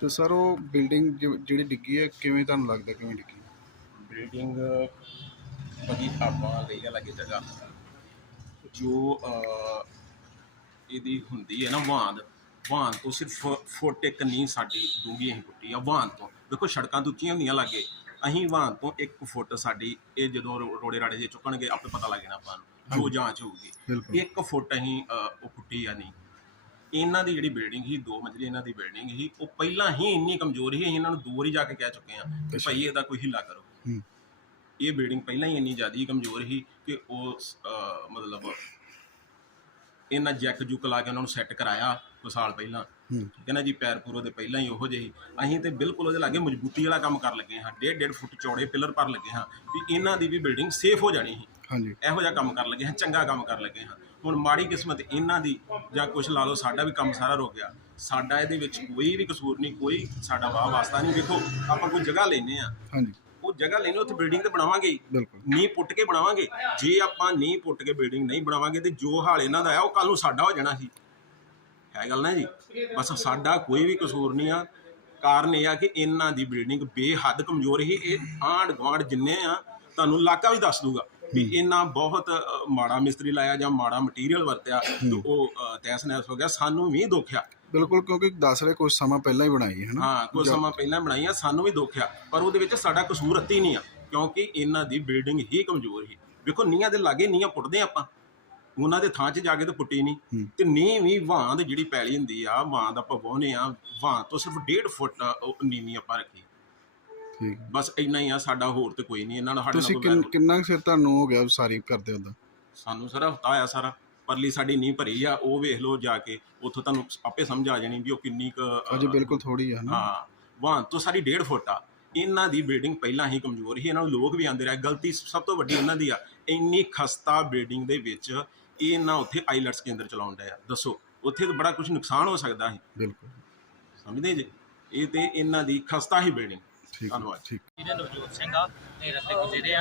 ਤੇ ਸਰ ਉਹ ਬਿਲਡਿੰਗ ਜਿਹੜੀ ਡਿੱਗੀ ਹੈ ਕਿਵੇਂ ਤੁਹਾਨੂੰ ਲੱਗਦਾ ਕਿਵੇਂ ਡਿੱਗੀ? ਬਿਲਡਿੰਗ ਭਾਜੀ ਆਪਾਂ ਆ ਲੱਗੇ ਜਗ੍ਹਾ। ਜੋ ਅਹ, ਇਹਦੀ ਹੁੰਦੀ ਹੈ ਨਾ ਵਾਂਦ ਵਾਂਦ ਤੋਂ ਸਿਰਫ ਫੁੱਟ ਇੱਕ ਨਹੀਂ ਸਾਡੀ ਡੂੰਘੀ ਅਸੀਂ ਪੁੱਟੀ ਆ ਵਾਂਦ ਤੋਂ। ਦੇਖੋ ਸੜਕਾਂ ਤੋਂ ਉੱਚੀਆਂ ਹੁੰਦੀਆਂ ਲੱਗੇ। ਅਸੀਂ ਵਾਂਦ ਤੋਂ 1 ਫੁੱਟ ਸਾਡੀ ਇਹ ਜਦੋਂ ਰੋ- ਰੋੜੇ ਰਾੜੇ ਜੇ ਚੁੱਕਣਗੇ ਆਪੇ ਪਤਾ ਲੱਗ ਜਾਣਾ ਆਪਾਂ ਨੂੰ। ਜੋ ਜਾਂਚ ਹੋਊਗੀ। ਬਿਲਕੁਲ। 1 ਫੁੱਟ ਅਸੀਂ ਅਹ, ਉਹ ਪੁੱਟੀ ਆ ਨਹੀਂ। ਇਹਨਾਂ ਦੀ ਜਿਹੜੀ ਬਿਲਡਿੰਗ ਸੀ ਦੋ ਮੰਜ਼ਲੀ ਇਹਨਾਂ ਦੀ ਬਿਲਡਿੰਗ ਸੀ ਉਹ ਪਹਿਲਾਂ ਹੀ ਇੰਨੀ ਕਮਜ਼ੋਰ ਸੀ ਅਸੀਂ ਇਹਨਾਂ ਨੂੰ ਦੋ ਵਾਰੀ ਜਾ ਕੇ ਕਹਿ ਚੁੱਕੇ ਆ ਕਿ ਭਾਈ ਇਹਦਾ ਕੋਈ ਹਿੱਲਾ ਕਰੋ। ਹੂੰ। ਇਹ ਬਿਲਡਿੰਗ ਪਹਿਲਾਂ ਹੀ ਇੰਨੀ ਜ਼ਿਆਦਾ ਕਮਜ਼ੋਰ ਸੀ ਕਿ ਉਹ ਅਹ ਮਤਲਬ ਇਹਨਾਂ ਜੈਕ ਜੁਕ ਲਾ ਕੇ ਉਹਨਾਂ ਨੂੰ ਸੈੱਟ ਕਰਾਇਆ ਕੁ ਸਾਲ ਪਹਿਲਾਂ। ਠੀਕ ਹੈ ਨਾ ਜੀ ਪੈਰ ਪੂਰੋ ਦੇ ਪਹਿਲਾਂ ਹੀ ਉਹੋ ਜਿਹੇ। ਅਸੀਂ ਤੇ ਬਿਲਕੁਲ ਉਹਦੇ ਲਾਗੇ ਮਜ਼ਬੂਤੀ ਵਾਲਾ ਕੰਮ ਕਰ ਲੱਗੇ ਹਾਂ। ਡੇਢ ਡੇਢ ਫੁੱਟ ਚੌੜੇ ਪਿਲਰ ਪਰ ਲੱਗੇ ਹਾਂ ਵੀ ਇਹਨਾਂ ਦੀ ਵੀ ਬਿਲਡਿੰਗ ਸੇਫ ਹੋ ਜਾਣੀ ਸੀ। ਹਾਂਜੀ। ਇਹੋ ਜਿਹਾ ਕੰਮ ਕਰ ਲੱਗੇ ਹਾਂ ਚੰਗਾ ਕੰਮ ਕਰ ਲੱਗੇ ਹਾਂ। ਹੁਣ ਮਾੜੀ ਕਿਸਮਤ ਇਹਨਾਂ ਦੀ ਜਾਂ ਕੁਝ ਲਾ ਲਓ ਸਾਡਾ ਵੀ ਕੰਮ ਸਾਰਾ ਰੁਕ ਗਿਆ। ਸਾਡਾ ਇਹਦੇ ਵਿੱਚ ਕੋਈ ਵੀ ਕਸੂਰ ਨਹੀਂ ਕੋਈ ਸਾਡਾ ਵਾਹ ਵਾਸਤਾ ਨਹੀਂ। ਵੇਖੋ ਆਪਾਂ ਕੋਈ ਜਗ੍ਹਾ ਲੈਨੇ ਆ ਹਾਂਜੀ। ਉਹ ਜਗ੍ਹਾ ਲੈਨੇ ਉੱਥੇ ਬਿਲਡਿੰਗ ਤੇ ਬਣਾਵਾਂਗੇ ਬਿਲਕੁਲ। ਨੀਂਹ ਪੁੱਟ ਕੇ ਬਣਾਵਾਂਗੇ। ਜੇ ਆਪਾਂ ਨੀਂਹ ਪੁੱਟ ਕੇ ਬਿਲਡਿੰਗ ਨਹੀਂ ਬਣਾਵਾਂਗੇ ਤੇ ਜੋ ਹਾਲ ਇਹਨਾਂ ਦਾ ਆ ਉਹ ਕੱਲ ਨੂੰ ਸਾਡਾ ਹੋ ਜਾਣਾ ਸੀ। ਹੈ ਗੱਲ ਨਾ ਜੀ ਬਸ ਸਾਡਾ ਕੋਈ ਵੀ ਕਸੂਰ ਨਹੀਂ ਆ। ਕਾਰਨ ਇਹ ਆ ਕਿ ਇਹਨਾਂ ਦੀ ਬਿਲਡਿੰਗ ਬੇਹੱਦ ਕਮਜ਼ੋਰ ਸੀ। ਇਹ ਆਂਢ ਗੁਆਂਢ ਜਿੰਨੇ ਆ ਤੁਹਾਨੂੰ ਇਲਾਕਾ ਵੀ ਦੱਸ ਦੂਗਾ ਵੀ ਇਹਨਾਂ ਬਹੁਤ ਮਾੜਾ ਮਿਸਤਰੀ ਲਾਇਆ ਜਾਂ ਮਾੜਾ ਮਟੀਰੀਅਲ ਵਰਤਿਆ ਤੇ ਉਹ ਅ, ਤਹਿਸ ਨਹਿਸ ਹੋ ਗਿਆ। ਸਾਨੂੰ ਵੀ ਦੁੱਖ ਆ ਬਿਲਕੁਲ ਕਿਉਂਕਿ ਦੱਸ ਰਹੇ ਕੁਝ ਸਮਾਂ ਪਹਿਲਾਂ ਹੀ ਬਣਾਈ ਹੈ ਨਾ ਹਾਂ ਕੁਝ ਸਮਾਂ ਪਹਿਲਾਂ ਬਣਾਈਆਂ ਸਾਨੂੰ ਵੀ ਦੁੱਖ ਆ ਪਰ ਉਹਦੇ ਵਿੱਚ ਸਾਡਾ ਕਸੂਰ ਅੱਤੀ ਨਹੀਂ ਆ ਕਿਉਂਕਿ ਇਹਨਾਂ ਦੀ ਬਿਲਡਿੰਗ ਹੀ ਕਮਜ਼ੋਰ ਸੀ। ਵੇਖੋ ਨੀਹਾਂ ਦੇ ਲਾਗੇ ਨੀਹਾਂ ਪੁੱਟਦੇ ਆਪਾਂ। ਉਹਨਾਂ ਦੇ ਥਾਂ 'ਚ ਜਾ ਕੇ ਤਾਂ ਪੁੱਟੀ ਨਹੀਂ। ਤੇ ਨੀਂਹ ਵੀ ਦੀ ਜਿਹੜੀ ਪੈਲੀ ਹੁੰਦੀ ਆ ਵਾਂ ਦਾ ਆਪਾਂ ਵਾਹੁੰਦੇ ਆ ਵਾਂ ਤੋਂ ਸਿਰਫ 1.5 ਫੁੱਟ ਉਹ ਨੀਵੀਂ ਆਪਾਂ ਰੱਖੀ। ਠੀਕ। ਬਸ ਇੰਨਾ ਹੀ ਆ ਸਾਡਾ ਹੋਰ ਤੇ ਕੋਈ ਨਹੀਂ ਇਹਨਾਂ ਨਾਲ ਸਾਡੇ ਤੁਸੀਂ ਕਿੰਨ- ਸਿਰ ਤੁਹਾਨੂੰ ਹੋ ਗਿਆ ਸਾਰੀ ਕਰਦੇ ਉਹਦਾ ਸਾਨੂੰ ਸਾਰਾ ਹਫਤਾ ਆਇਆ ਸਾਰਾ ਪਰਲੀ ਸਾਡੀ ਨੀਂਹ ਭਰੀ ਆ ਉਹ ਵੇਖ ਲਓ ਜਾ ਕੇ ਉੱਥੋਂ ਤੁਹਾਨੂੰ ਆਪੇ ਸਮਝ ਆ ਜਾਣੀ ਵੀ ਉਹ ਕਿੰਨੀ ਕੁ ਅਜੇ ਬਿਲਕੁਲ ਥੋੜੀ ਹੈ ਨਾ ਹਾਂ ਵਾਂ ਤੋਂ ਸਾਡੀ 1.5 ਫੁੱਟ ਆ। ਇਹਨਾਂ ਦੀ ਬਿਲਡਿੰਗ ਪਹਿਲਾਂ ਹੀ ਕਮਜ਼ੋਰ ਸੀ ਇਹਨਾਂ ਨੂੰ ਲੋਕ ਵੀ ਆਂਦੇ ਰਹੇ ਗਲਤੀ ਸਭ ਤੋਂ ਵੱਡੀ ਇਹਨਾਂ ਦੀ ਆ। ਇੰਨੀ ਖਸਤਾ ਬਿਲਡਿੰਗ ਦੇ ਵਿੱਚ ਇਹ ਨਾ ਉੱਥੇ ਆਈਲੈਟਸ ਕੇਂਦਰ ਚਲਾਉਣ ਡਿਆ। ਦੱਸੋ ਉੱਥੇ ਤਾਂ ਬੜਾ ਕੁਝ ਨੁਕਸਾਨ ਹੋ ਸਕਦਾ ਸੀ। ਬਿਲਕੁਲ। ਸਮਝਦੇ ਜੇ? ਇਹ ਤੇ ਇਹਨਾਂ ਦੀ ਖਸਤਾ ਹੀ ਬਿਲਡਿੰਗ ਠੀਕ ਧੰਨਵਾਦ। ਠੀਕ। ਇਹਦੇ ਨਵਜੋਤ ਸਿੰਘ ਆ ਤੇ ਰਸਤੇ ਗੁਜ਼ਰੇ ਆ।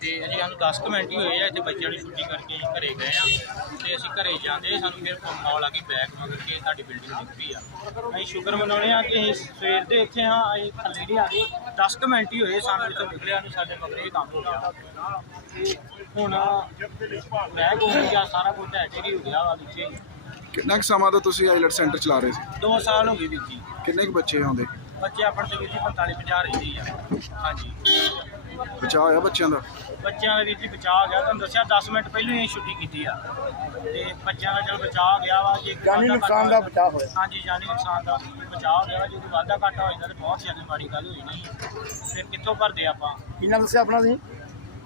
ਤੇ ਅਜੇ ਸਾਨੂੰ 10 ਕੁ ਮਿੰਟ ਹੀ ਹੋਏ ਆ ਇੱਥੇ ਬੱਚਿਆਂ ਦੀ ਛੁੱਟੀ ਕਰਕੇ ਅਸੀਂ ਘਰੇ ਗਏ ਆ। ਤੇ ਅਸੀਂ ਘਰੇ ਜਾਂਦੇ ਸਾਨੂੰ ਫਿਰ ਫੋਨ ਕਾਲ ਆ ਗਈ ਬੈਕ ਮਗਰ ਕਿ ਤੁਹਾਡੀ ਬਿਲਡਿੰਗ ਡਿੱਗ ਪਈ ਆ। ਅਸੀਂ ਸ਼ੁਕਰ ਮਨਾਉਣੇ ਆ ਕਿ ਅਸੀਂ ਸਵੇਰ ਦੇ ਇੱਥੇ ਹਾਂ ਅਸੀਂ ਥੱਲੇ ਨਹੀਂ ਆ ਗਏ। 10 ਕੁ ਮਿੰਟ ਹੀ ਹੋਏ ਸਾਨੂੰ ਇੱਥੋਂ ਨਿਕਲਿਆ ਨੂੰ ਸਾਡੇ ਮਗਰ ਇਹ ਕੰਮ ਹੋ ਗਿਆ। ਤੇ ਹੁਣ ਹੋ ਗਿਆ ਸਾਰਾ ਕੁਝ ਢਹਿ ਢੇਰੀ ਹੋ ਗਿਆ ਵਾ ਨੀਚੇ ਕਿੰਨਾ ਕੁ ਸਮਾਂ ਤੋਂ ਤੁਸੀਂ ਆਈਲੈਟ ਸੈਂਟਰ ਚਲਾ ਰਹੇ ਸੀ? 2 ਸਾਲ ਹੋ ਗਏ ਵੀਰ ਜੀ। ਕਿੰਨੇ ਕੁ ਬੱਚੇ ਆਉਂਦੇ? ਬੱਚੇ ਆਪਣੇ ਤੇ ਵੀਰ ਜੀ 45 50 ਰਹਿੰਦੀ ਆ। ਹਾਂਜੀ। ਬਚਾਅ ਹੋਇਆ ਬੱਚਿਆਂ ਦਾ? ਬੱਚਿਆਂ ਦਾ ਵੀਰ ਜੀ ਬਚਾਅ ਹੋ ਗਿਆ। ਤੁਹਾਨੂੰ ਦੱਸਿਆ 10 ਮਿੰਟ ਪਹਿਲਾਂ ਹੀ ਛੁੱਟੀ ਕੀਤੀ ਆ। ਤੇ ਬੱਚਿਆਂ ਦਾ ਚਲ ਬਚਾਅ ਹੋ ਗਿਆ ਵਾ ਜੇ ਕੋਈ ਜਾਨੀ ਵਾਧਾ ਨੁਕਸਾਨ ਘਾਟਾ ਦਾ ਬਚਾਅ ਹੋਇਆ। ਹਾਂਜੀ ਜਾਨੀ ਨੁਕਸਾਨ ਦਾ ਬਚਾਅ ਹੋ ਗਿਆ ਵਾ। ਜੇ ਕੋਈ ਵਾਧਾ ਘਾਟਾ ਹੋ ਜਾਂਦਾ ਤੇ ਬਹੁਤ ਜ਼ਿਆਦਾ ਮਾੜੀ ਗੱਲ ਹੋਈ ਨਹੀਂ ਫਿਰ ਕਿੱਥੋਂ ਭਰਦੇ ਆਪਾਂ? ਕੀ ਨਾਮ ਦੱਸਿਆ ਆਪਣਾ ਸੀ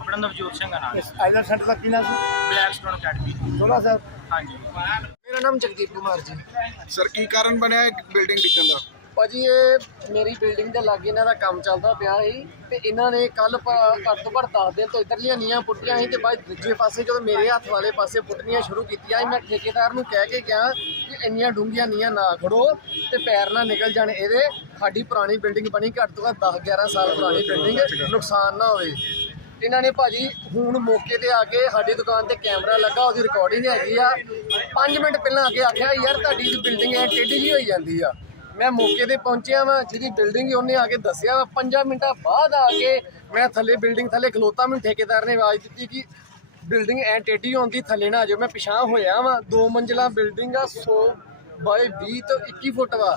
ਆਪਣਾ ਨਵਜੋਤ ਸਿੰਘ ਆ ਨਾਮ ਆਈਲੈਂਡ ਸੈਂਟਰ ਦਾ ਕੀ ਨਾਮ ਸੀ? Black Stone Academy. Chola Sahib ਹਾਂਜੀ। ਮੇਰਾ ਨਾਮ ਜਗਦੀਪ ਕੁਮਾਰ ਜੀ। ਸਰ ਕੀ ਕਾਰਨ ਬਣਿਆ ਬਿਲਡਿੰਗ ਡਿੱਗਣ ਦਾ? ਭਾਜੀ ਇਹ ਮੇਰੀ ਬਿਲਡਿੰਗ ਦੇ ਲਾਗੇ ਇਹਨਾਂ ਦਾ ਕੰਮ ਚੱਲਦਾ ਪਿਆ ਸੀ ਤੇ ਇਹਨਾਂ ਨੇ ਕੱਲ ਘੱਟ ਤੋਂ ਘੱਟ 10 ਦਿਨ ਤੋਂ ਇੱਧਰਲੀਆਂ ਨੀਆਂ ਪੁੱਟੀਆਂ ਸੀ ਤੇ ਬਾਅਦ ਦੂਜੇ ਪਾਸੇ ਜਦੋਂ ਮੇਰੇ ਹੱਥ ਵਾਲੇ ਪਾਸੇ ਪੁੱਟਣੀਆਂ ਸ਼ੁਰੂ ਕੀਤੀਆਂ ਸੀ ਮੈਂ ਠੇਕੇਦਾਰ ਨੂੰ ਕਹਿ ਕੇ ਗਿਆ ਕਿ ਇੰਨੀਆਂ ਡੂੰਘੀਆਂ ਨੀਆਂ ਨਾ ਖੜੋ ਤੇ ਪੈਰ ਨਾ ਨਿਕਲ ਜਾਣ ਇਹਦੇ। ਸਾਡੀ ਪੁਰਾਣੀ ਬਿਲਡਿੰਗ ਬਣੀ ਘੱਟ ਤੋਂ ਘੱਟ 10 11 ਸਾਲ ਪੁਰਾਣੀ ਬਿਲਡਿੰਗ ਨੁਕਸਾਨ ਨਾ ਹੋਵੇ। ਇਹਨਾਂ ਨੇ ਭਾਜੀ ਹੁਣ ਮੌਕੇ ਤੇ ਆ ਕੇ ਸਾਡੀ ਦੁਕਾਨ ਤੇ ਕੈਮਰਾ ਲੱਗਾ, ਉਹਦੀ ਰਿਕਾਰਡਿੰਗ ਹੈਗੀ ਆ। 5 ਮਿੰਟ ਪਹਿਲਾਂ ਆ ਕੇ ਆਖਿਆ, ਯਾਰ, ਤੁਹਾਡੀ ਬਿਲਡਿੰਗ ਐ ਟੇਢੀ ਜਿਹੀ ਹੋਈ ਜਾਂਦੀ ਆ। ਮੈਂ ਮੌਕੇ ਤੇ ਪਹੁੰਚਿਆ ਵਾਂ, ਜਿਹਦੀ ਬਿਲਡਿੰਗ ਉਹਨੇ ਆ ਕੇ ਦੱਸਿਆ ਵਾ। 5 ਮਿੰਟਾਂ ਬਾਅਦ ਆ ਕੇ ਮੈਂ ਥੱਲੇ ਬਿਲਡਿੰਗ ਥੱਲੇ ਖਲੋਤਾ, ਮੈਨੂੰ ਠੇਕੇਦਾਰ ਨੇ ਆਵਾਜ਼ ਦਿੱਤੀ ਕਿ ਬਿਲਡਿੰਗ ਐ ਟੇਢੀ ਹੁੰਦੀ ਥੱਲੇ ਨਾ ਆ ਜਾਓ। ਮੈਂ ਪਿਛਾਂ ਹੋਇਆ ਵਾਂ, ਦੋ ਮੰਜ਼ਿਲਾ ਬਿਲਡਿੰਗ ਆ 100 ਬਾਏ 20 ਤੋਂ 21 ਫੁੱਟ ਵਾ।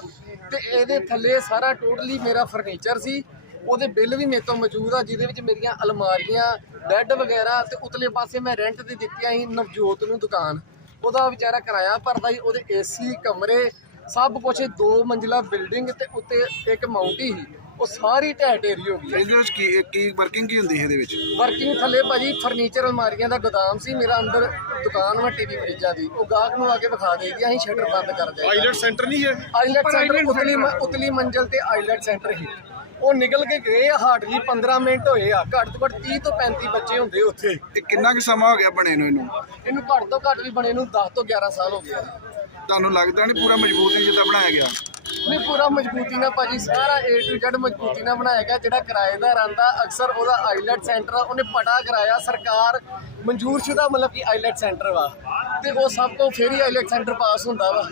ਤੇ ਇਹਦੇ ਥੱਲੇ ਸਾਰਾ ਟੋਟਲੀ ਮੇਰਾ ਫਰਨੀਚਰ ਸੀ। ਉਹਦੇ ਬਿੱਲ ਵੀ ਮੇਰੇ ਤੋਂ ਮੌਜੂਦ ਆ ਜਿਹਦੇ ਵਿੱਚ ਮੇਰੀਆਂ ਅਲਮਾਰੀਆਂ ਬੈੱਡ ਵਗੈਰਾ ਤੇ ਉਤਲੇ ਪਾਸੇ ਮੈਂ ਰੈਂਟ ਤੇ ਦਿੱਤੀਆਂ ਸੀ ਨਵਜੋਤ ਨੂੰ ਦੁਕਾਨ। ਉਹਦਾ ਵਿਚਾਰਾ ਕਿਰਾਇਆ ਭਰਦਾ ਸੀ ਉਹਦੇ ਏਸੀ ਕਮਰੇ ਸਭ ਕੁਝ ਦੋ ਮੰਜ਼ਿਲਾ ਬਿਲਡਿੰਗ ਤੇ ਉੱਤੇ ਇੱਕ ਮਾਉਂਟੀ ਸੀ। ਉਹ ਸਾਰੀ ਢਹਿ ਢੇਰੀ ਹੋ ਗਈ। ਇਹਦੇ ਵਿੱਚ ਕੀ ਕੀ ਵਰਕਿੰਗ ਕੀ ਹੁੰਦੀ ਹੈ ਇਹਦੇ ਵਿੱਚ? ਵਰਕਿੰਗ ਥੱਲੇ ਭਾਜੀ ਫਰਨੀਚਰ ਅਲਮਾਰੀਆਂ ਦਾ ਗੋਦਾਮ ਸੀ ਮੇਰਾ ਅੰਦਰ ਦੁਕਾਨ ਵਾ ਟੀਵੀ ਫਰਿੱਜਾਂ ਦੀ। ਉਹ ਗਾਹਕ ਨੂੰ ਆ ਕੇ ਵਿਖਾ ਦੇਗੀ ਅਸੀਂ ਸ਼ਟਰ ਬੰਦ ਕਰ ਦਿਆ। ਆਈਲੈਟ ਸੈਂਟਰ ਨਹੀਂ ਹੈ? ਆਈਲੈਟ ਸੈਂਟਰ ਉਤਲੀ ਉਤਲੀ ਮੰਜ਼ਲ ਤੇ ਆਈਲੈਟ ਸੈਂਟਰ ਹੀ ਉਹ ਨਿਕਲ ਕੇ ਗਏ ਆ ਹਾਰਡਲੀ 15 ਮਿੰਟ ਹੋਏ ਆ। ਘੱਟ ਤੋਂ ਘੱਟ 30 ਤੋਂ 35 ਬੱਚੇ ਹੁੰਦੇ ਉੱਥੇ। ਤੇ ਕਿੰਨਾ ਕੁ ਸਮਾਂ ਹੋ ਗਿਆ ਬਣੇ ਨੂੰ ਇਹਨੂੰ? ਇਹਨੂੰ ਘੱਟ ਤੋਂ ਘੱਟ ਵੀ ਬਣੇ ਨੂੰ 10 ਤੋਂ 11 ਸਾਲ ਹੋ ਗਏ ਆ। ਤੁਹਾਨੂੰ ਲੱਗਦਾ ਨਹੀਂ ਪੂਰਾ ਮਜ਼ਬੂਤ ਜਿੱਦਾਂ ਬਣਾਇਆ ਗਿਆ? ਨਹੀਂ ਪੂਰਾ ਮਜ਼ਬੂਤੀ ਨਾਲ ਭਾਜੀ ਸਾਰਾ A to Z ਮਜ਼ਬੂਤੀ ਨਾਲ ਬਣਾਇਆ ਗਿਆ ਜਿਹੜਾ ਕਿਰਾਏਦਾਰ ਆਂਦਾ ਅਕਸਰ ਉਹਦਾ ਆਈਲੈਟ ਸੈਂਟਰ ਉਹਨੇ ਪਟਾ ਕਰਾਇਆ ਸਰਕਾਰ ਮਨਜ਼ੂਰਸ਼ੁਦਾ ਮਤਲਬ ਕਿ ਆਈਲੈਟ ਸੈਂਟਰ ਵਾ। ਤੇ ਉਹ ਸਭ ਤੋਂ ਫਿਰ ਹੀ ਆਈਲੈਟ ਸੈਂਟਰ ਪਾਸ ਹੁੰਦਾ ਵਾ।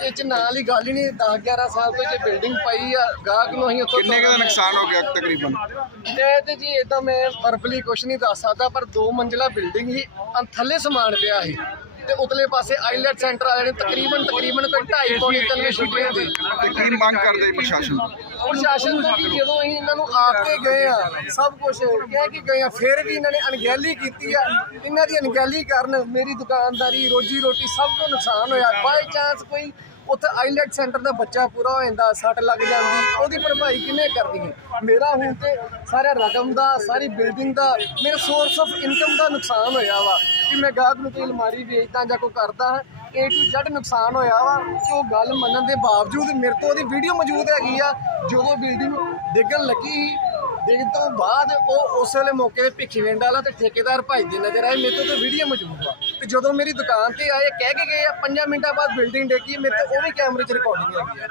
ਇਹ ਚ ਨਾਲ ਹੀ ਗੱਲ ਹੀ ਨਹੀਂ 10 11 ਸਾਲ ਤੋਂ ਜੇ ਬਿਲਡਿੰਗ ਪਾਈ ਆ ਗਾਹਕ ਨੂੰ ਅਸੀਂ ਉੱਥੋਂ ਕਿੰਨੇ ਕੁ ਦਾ ਨੁਕਸਾਨ ਹੋ ਗਿਆ ਤਕਰੀਬਨ? ਇਹ ਤੇ ਜੀ ਇਦਾਂ ਮੈਂ ਵਰਬਲੀ ਕੁਝ ਨਹੀਂ ਦੱਸ ਸਕਦਾ ਪਰ ਦੋ ਮੰਜ਼ਿਲਾ ਬਿਲਡਿੰਗ ਹੀ ਅੰ- ਥੱਲੇ ਸਮਾਨ ਪਿਆ ਸੀ। ਤੇ ਉਤਲੇ ਪਾਸੇ ਆਈਲੈਟ ਸੈਂਟਰ ਵਾਲੇ ਨੇ ਤਕਰੀਬਨ ਤਕਰੀਬਨ ਕੋਈ 2.5 ਪੌਣੀ ਤਿੰਨ ਵਜੇ ਛੁੱਟੀ ਹੁੰਦੀ ਤੇ ਕੀ ਮੰਗ ਕਰਦੇ ਜੀ ਪ੍ਰਸ਼ਾਸਨ ਤੋਂ? ਪ੍ਰਸ਼ਾਸਨ ਤੋਂ ਕਿ ਜਦੋਂ ਅਸੀਂ ਇਹਨਾਂ ਨੂੰ ਆ ਕੇ ਗਏ ਆ, ਸਭ ਕੁਝ ਕਹਿ ਕੇ ਗਏ ਆ, ਫਿਰ ਵੀ ਇਹਨਾਂ ਨੇ ਅਣਗਹਿਲੀ ਕੀਤੀ ਆ। ਇਹਨਾਂ ਦੀ ਅਣਗਹਿਲੀ ਕਾਰਨ ਮੇਰੀ ਦੁਕਾਨਦਾਰੀ, ਰੋਜੀ ਰੋਟੀ ਸਭ ਤੋਂ ਨੁਕਸਾਨ ਹੋਇਆ। ਬਾਈ ਚਾਂਸ ਕੋਈ ਉੱਥੇ ਆਈਲੈਟ ਸੈਂਟਰ ਦਾ ਬੱਚਾ ਪੂਰਾ ਹੋ ਜਾਂਦਾ, ਸੱਟ ਲੱਗ ਜਾਂਦੀ, ਉਹਦੀ ਭਰਪਾਈ ਕਿੰਨੇ ਕਰਦੀ ਹੈ? ਮੇਰਾ ਹੁਣ ਤੇ ਸਾਰਾ ਰਕਮ ਦਾ, ਸਾਰੀ ਬਿਲਡਿੰਗ ਦਾ, ਮੇਰਾ ਸੋਰਸ ਆਫ ਇਨਕਮ ਦਾ ਨੁਕਸਾਨ ਹੋਇਆ ਵਾ। ਕਿ ਮੈਂ ਗਾਹਕ ਨੂੰ ਕੋਈ ਅਲਮਾਰੀ ਵੇਚਦਾ ਜਾਂ ਕੋਈ ਕਰਦਾ ਹਾਂ ਏ ਟੂ Z ਨੁਕਸਾਨ ਹੋਇਆ ਵਾ ਕਿ ਉਹ ਗੱਲ ਮੰਨਣ ਦੇ ਬਾਵਜੂਦ ਮੇਰੇ ਤੋਂ ਉਹਦੀ ਵੀਡੀਓ ਮੌਜੂਦ ਹੈਗੀ ਆ, ਜਦੋਂ ਬਿਲਡਿੰਗ ਡਿੱਗਣ ਲੱਗੀ ਸੀ, ਡਿੱਗਣ ਤੋਂ ਬਾਅਦ ਉਹ ਉਸ ਵੇਲੇ ਮੌਕੇ ਤੇ ਭਿੱਖੀ ਵਿੰਡ ਵਾਲਾ ਤੇ ਠੇਕੇਦਾਰ ਭੱਜਦੇ ਨਜ਼ਰ ਆਏ, ਮੇਰੇ ਤੋਂ ਤਾਂ ਵੀਡੀਓ ਮੌਜੂਦ ਆ। ਤੇ ਜਦੋਂ ਮੇਰੀ ਦੁਕਾਨ ਤੇ ਆਏ, ਕਹਿ ਕੇ ਗਏ ਆ 5 ਮਿੰਟਾਂ ਬਾਅਦ ਬਿਲਡਿੰਗ ਡਿੱਗੀ ਮੇਰੇ ਤੋਂ ਉਹ ਵੀ ਕੈਮਰੇ 'ਚ ਰਿਕਾਰਡਿੰਗ ਹੈਗੀ ਆ।